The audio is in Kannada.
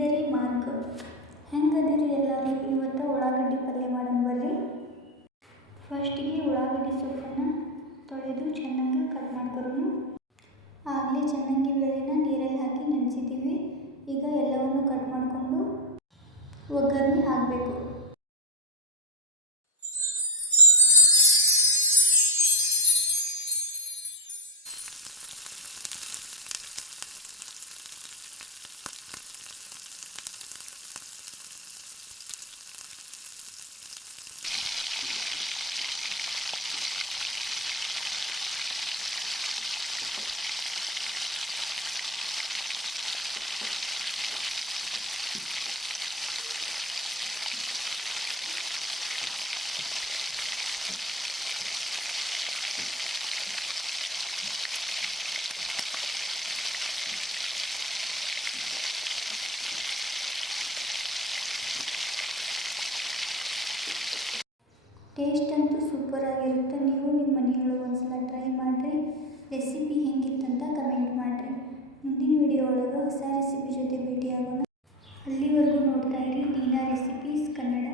ಹೆಂಗಿದ್ದೀರಿ ಮಾರ್ಕ್? ಹೆಂಗದಿರಿ ಎಲ್ಲರೂ? ಇವತ್ತು ಉಳ್ಳಾಗಡ್ಡಿ ಪಲ್ಯ ಮಾಡೋಣ ಬರ್ರಿ. ಫಸ್ಟಿಗೆ ಉಳ್ಳಾಗಡ್ಡಿ ಸೊಪ್ಪನ್ನು ತೊಳೆದು ಚೆನ್ನಾಗಿ ಕಟ್ ಮಾಡ್ಕೊರೋಣ. ಆಗಲೇ ಚೆನ್ನಾಗಿ ಬೇಳೆನ ನೀರಲ್ಲಿ ಹಾಕಿ ನೆನೆಸಿದ್ದೀವಿ. ಈಗ ಎಲ್ಲವನ್ನು ಕಟ್ ಮಾಡಿಕೊಂಡು ಒಗ್ಗರಣೆ ಹಾಕಬೇಕು. ಟೇಸ್ಟ್ ಅಂತೂ ಸೂಪರ್ ಆಗಿರುತ್ತೆ. ನೀವು ನಿಮ್ಮ ಮನೆಯೊಳಗೆ ಒಂದ್ಸಲ ಟ್ರೈ ಮಾಡಿರಿ. ರೆಸಿಪಿ ಹೆಂಗಿತ್ತಂತ ಕಮೆಂಟ್ ಮಾಡಿರಿ. ಮುಂದಿನ ವಿಡಿಯೋ ಒಳಗೆ ಹೊಸ ರೆಸಿಪಿ ಜೊತೆ ಭೇಟಿಯಾಗೋಣ. ಅಲ್ಲಿವರೆಗೂ ನೋಡ್ತಾ ಇರಿ ನೀನಾ ರೆಸಿಪೀಸ್ ಕನ್ನಡ.